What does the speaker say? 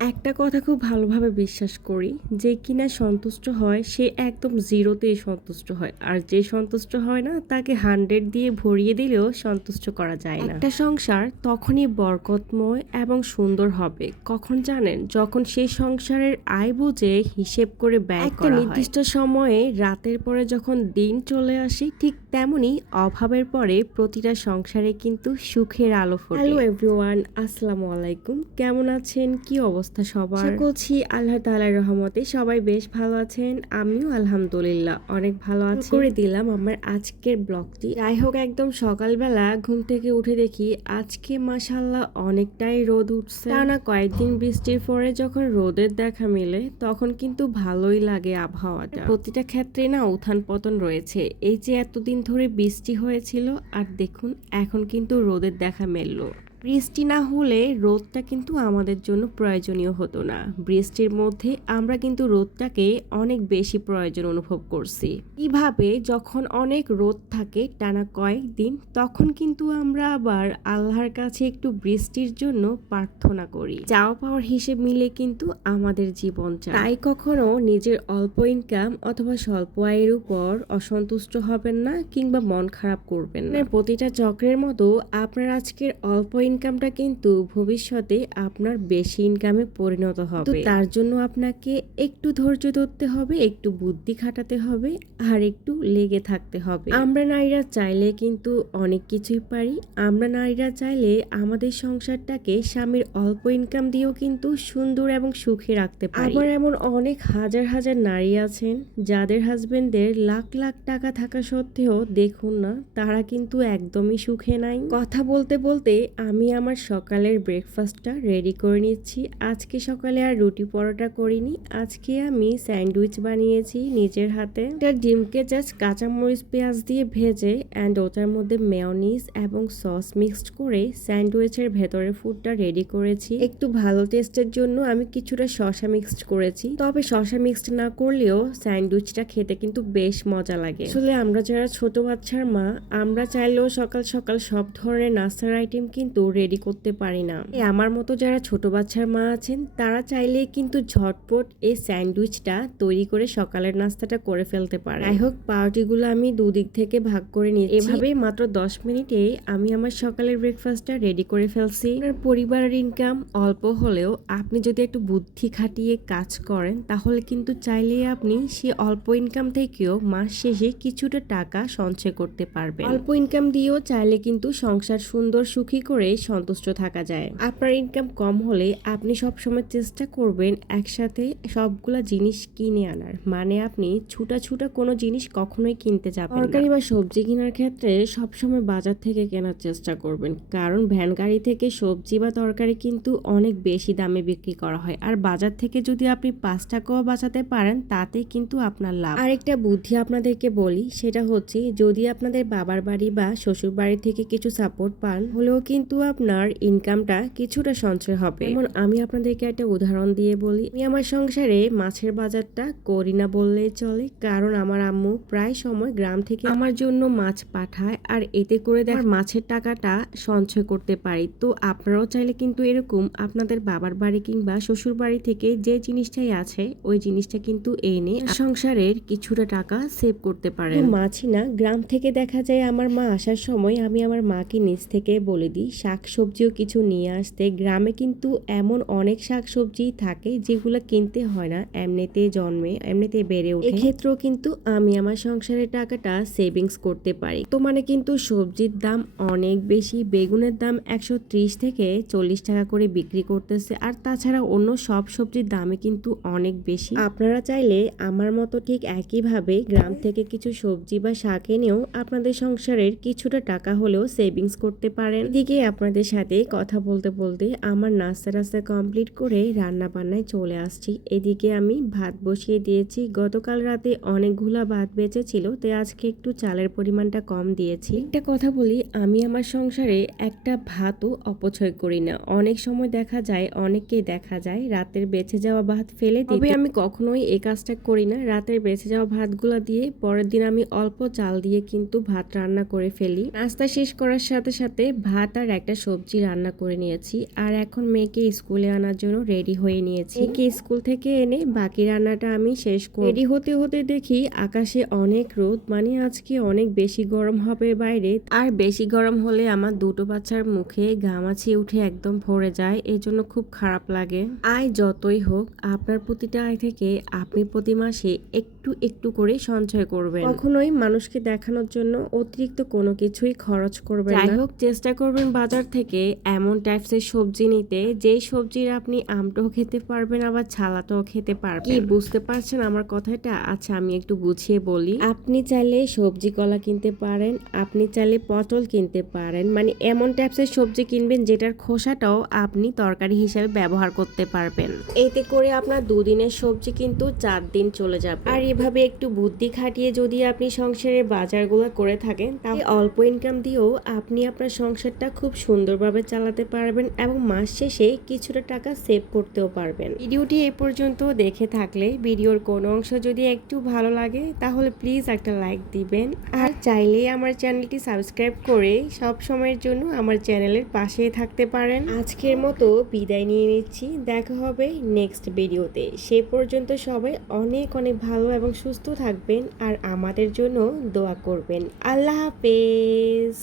একটা কথা খুব ভালোভাবে বিশ্বাস করি, যে কিনা সন্তুষ্ট হয় সে একদম জিরোতেই সন্তুষ্ট হয়, আর যে সন্তুষ্ট হয় না তাকে 100 দিয়ে ভরিয়ে দিলেও সন্তুষ্ট করা যায় না। একটা সংসার তখনই বরকতময় এবং সুন্দর হবে কখন জানেন, যখন সেই সংসারের আয় বুঝে হিসেব করে ব্যয় করা হয়। একটা নির্দিষ্ট সময়ে রাতের পরে যখন দিন চলে আসে, ঠিক তেমনি অভাবের পরে প্রতিটা সংসারে কিন্তু সুখের আলো ফোটে। হ্যালো এভরিওয়ান, আসসালামু আলাইকুম। কেমন আছেন? কি অবস্থা সবার? আশা করছি আল্লাহ তাআলার রহমতে সবাই বেশ ভালো আছেন। আমিও আলহামদুলিল্লাহ অনেক ভালো আছি। করে দিলাম আমার আজকের ব্লগটি। যাই হোক, একদম সকালবেলা ঘুম থেকে উঠে দেখি আজকে মাশাআল্লাহ অনেকটাই রোদ উঠছে। টানা কয়েকদিন বৃষ্টির পরে যখন রোদের দেখা মেলে তখন কিন্তু ভালোই লাগে আবহাওয়াটা। প্রতিটা ক্ষেত্রে না উত্থান পতন রয়েছে। এই যে এতদিন ধরে বৃষ্টি হয়েছিল, আর দেখুন এখন কিন্তু রোদের দেখা মেললো। বৃষ্টি না হলে রোদটা কিন্তু আমাদের জন্য প্রয়োজনীয় হতো না। বৃষ্টির মধ্যে আমরা কিন্তু রোদটাকে অনেক বেশি প্রয়োজন অনুভব করছি। কিভাবে যখন অনেক রোদ থাকে টানা কয়েকদিন, তখন কিন্তু আমরা আবার আল্লাহর কাছে একটু বৃষ্টির জন্য প্রার্থনা করি। চাওয়া পাওয়ার হিসেব মিলে কিন্তু আমাদের জীবন চায়। তাই কখনো নিজের অল্প ইনকাম অথবা স্বল্প আয়ের উপর অসন্তুষ্ট হবেন না, কিংবা মন খারাপ করবেন না। প্রতিটা চক্রের মতো আপনার আজকের অল্প ইনকামটা কিন্তু ভবিষ্যতে আপনার বেশি ইনকামে পরিণত হবে। তো তার জন্য আপনাকে একটু ধৈর্য ধরতে হবে, একটু বুদ্ধি খাটাতে হবে, আর একটু লেগে থাকতে হবে। আমরা নারীরা চাইলে কিন্তু অনেক কিছুই পারি। আমরা নারীরা চাইলে আমাদের সংসারটাকে স্বামীর অল্প ইনকাম দিয়েও কিন্তু সুন্দর এবং সুখে রাখতে পারি। আবার এমন অনেক হাজার হাজার নারী আছেন যাদের হাজবেন্ডদের লাখ লাখ টাকা থাকা সত্ত্বেও দেখুন না, তারা কিন্তু একদমই সুখে নাই। কথা বলতে বলতে আমি আমার সকালের ব্রেকফাস্টটা রেডি করে নিচ্ছি। আজকে সকালে আর রুটি পরোটা করিনি, আজকে আমি স্যান্ডউইচ বানিয়েছি নিজের হাতে। একটা ডিমকে জাস্ট কাঁচামরিচ পেঁয়াজ দিয়ে ভেজে অ্যান্ড ওটার মধ্যে মেয়োনিজ এবং সস মিক্সড করে স্যান্ডউইচের ভেতরে ফুডটা রেডি করেছি। একটু ভালো টেস্টের জন্য আমি কিছুটা শসা মিক্সড করেছি, তবে শসা মিক্সড না করলেও স্যান্ডউইচটা খেতে কিন্তু বেশ মজা লাগে। আসলে আমরা যারা ছোট বাচ্চার মা, আমরা চাইলেও সকাল সকাল সব ধরনের নাস্তার আইটেম কিন্তু রেডি করতে পারি না। আমার মতো যারা ছোট বাচ্চার মা আছেন তারা চাইলে কিন্তু ঝটপট এই স্যান্ডউইচটা তৈরি করে সকালের নাস্তাটা করে ফেলতে পারে। যাই হোক, পাউরুটিগুলো আমি দুদিক থেকে ভাগ করে নিয়েছি। এভাবেই মাত্র 10 মিনিটে আমি আমার সকালের ব্রেকফাস্টটা রেডি করে ফেলছি। আপনার পরিবারের ইনকাম অল্প হলেও আপনি যদি একটু বুদ্ধি খাটিয়ে কাজ করেন, তাহলে কিন্তু চাইলেই আপনি সেই অল্প ইনকাম থেকেও মাস শেষে কিছুটা টাকা সঞ্চয় করতে পারবেন। অল্প ইনকাম দিয়েও চাইলে কিন্তু সংসার সুন্দর সুখী করে সন্তুষ্ট থাকা যায়। আপনার ইনকাম কম হলে আপনি সবসময় চেষ্টা করবেন একসাথে সবগুলা জিনিস কিনে আনার, মানে আপনি ছুটা ছুটা কোনো জিনিস কখনোই কিনতে যাবেন না। তরকারি বা সবজি কেনার ক্ষেত্রে সবসময় বাজার থেকে কেনার চেষ্টা করবেন, কারণ ভ্যান গাড়ি থেকে সবজি বা তরকারি কিন্তু অনেক বেশি দামে বিক্রি করা হয়, আর বাজার থেকে যদি আপনি 5 টাকাও বাঁচাতে পারেন তাতে কিন্তু আপনার লাভ। আরেকটা বুদ্ধি আপনাদেরকে বলি, সেটা হচ্ছে যদি আপনাদের বাবার বাড়ি বা শ্বশুর বাড়ি থেকে কিছু সাপোর্ট পান, হলেও কিন্তু আপনার ইনকামটা কিছুটা সঞ্চয় হবে। যেমন আমি আপনাদেরকে একটা উদাহরণ দিয়ে বলি, আমি আমার সংসারে মাছের বাজারটা করি না বললেই চলে, কারণ আমার আম্মু প্রায় সময় গ্রাম থেকে আমার জন্য মাছ পাঠায়, আর এতে করে দেখ মাছের টাকাটা সঞ্চয় করতে পারি। তো আপনারাও চাইলে কিন্তু এরকম আপনাদের বাবার বাড়ি কিংবা শ্বশুর বাড়ি থেকে যে জিনিসটাই আছে ওই জিনিসটা কিন্তু এনে সংসারের কিছুটা টাকা সেভ করতে পারেন। মাছই না, গ্রাম থেকে দেখা যায় আমার মা আসার সময় আমি আমার মাকে নিজ থেকে বলে দিই শাক সবজিও কিছু নিয়ে আসতে। গ্রামে কিন্তু এমন অনেক শাক সবজি থাকে যেগুলো কিনতে হয় না, এমনিতে জন্মে এমনিতে বেড়ে ওঠে। এক্ষেত্রেও কিন্তু আমি আমার সংসারের টাকাটা সেভিংস করতে পারি। তো মানে কিন্তু সবজির দাম অনেক বেশি, বেগুনের দাম 130 থেকে 40 টাকা করে বিক্রি করতেছে, আর তাছাড়া অন্য সব সবজির দামে কিন্তু অনেক বেশি। আপনারা চাইলে আমার মতো ঠিক একইভাবে গ্রাম থেকে কিছু সবজি বা শাক এনেও আপনাদের সংসারের কিছুটা টাকা হলেও সেভিংস করতে পারেন। এদিকে আপনাদের সাথে কথা বলতে বলতে আমার নাস্তা টাস্তা কমপ্লিট করে রান্না বান্নায় চলে আসছি। এদিকে আমি ভাত বসিয়ে দিয়েছি। গতকাল রাতে অনেকগুলা ভাত বেঁচেছিল, তাই আজকে একটু চালের পরিমাণটা কম দিয়েছি। একটা কথা বলি, আমি আমার সংসারে একটা ভাতও অপচয় করি না। অনেক সময় দেখা যায় রাতের বেঁচে যাওয়া ভাত ফেলে দিই, তবে আমি কখনোই এই কাজটা করি না। রাতের বেঁচে যাওয়া ভাতগুলা দিয়ে পরের দিন আমি অল্প চাল দিয়ে কিন্তু ভাত রান্না করে ফেলি। নাস্তা শেষ করার সাথে সাথে ভাত আর একটা একটা সবজি রান্না করে নিয়েছি আর এখন মেয়েকে স্কুলে আনার জন্য রেডি হয়ে নিয়েছি। মেয়েকে স্কুল থেকে এনে বাকি রান্নাটা আমি শেষ করি। রেডি হতে হতে দেখি আকাশে অনেক রোদ, মানে আজকে অনেক বেশি গরম হবে বাইরে। আর বেশি গরম হলে আমার দুটো বাচ্চার মুখে ঘামাচি উঠে একদম ভরে যায়, এই জন্য খুব খারাপ লাগে। আয় যতই হোক আপনার প্রতিটা আয় থেকে আপনি প্রতি মাসে একটু একটু করে সঞ্চয় করবেন। কখনোই মানুষকে দেখানোর জন্য অতিরিক্ত কোনো কিছুই খরচ করবেন না। যাই হোক, চেষ্টা করবেন বাজার থেকে এমন টাইপসের সবজি নিতে যেই সবজির আপনি আমটাও খেতে পারবেন আবার ছালাটাও খেতে পারবেন। কি বুঝতে পারছেন আমার কথাটা? আচ্ছা, আমি একটু গুছিয়ে বলি। আপনি চাইলে সবজি কলা কিনতে পারেন, আপনি চাইলে পটল কিনতে পারেন, মানে এমন টাইপসের সবজি কিনবেন যেটার খোসাটাও আপনি তরকারি হিসেবে ব্যবহার করতে পারবেন। এতে করে আপনার দুদিনের সবজি কিন্তু 4 দিন চলে যাবে। আর এভাবে একটু বুদ্ধি খাটিয়ে যদি আপনি সংসারের বাজারগুলো করে থাকেন তাহলে অল্প ইনকাম দিয়েও আপনি আপনার সংসারটা খুব সুন্দরভাবে চালাতে পারবেন এবং মাস শেষে কিছুটা টাকা সেভ করতেও পারবেন। ভিডিওটি এ পর্যন্ত দেখে থাকলে ভিডিওর কোনো অংশ যদি একটু ভালো লাগে তাহলে প্লিজ একটা লাইক দিবেন, আর চাইলেই আমার চ্যানেলটি সাবস্ক্রাইব করে সব সময়ের জন্য আমার চ্যানেলের পাশেই থাকতে পারেন। আজকের মতো বিদায় নিয়ে নিচ্ছি, দেখা হবে নেক্সট ভিডিওতে। সে পর্যন্ত সবাই অনেক অনেক ভালো এবং সুস্থ থাকবেন আর আমাদের জন্য দোয়া করবেন। আল্লাহ হাফেজ।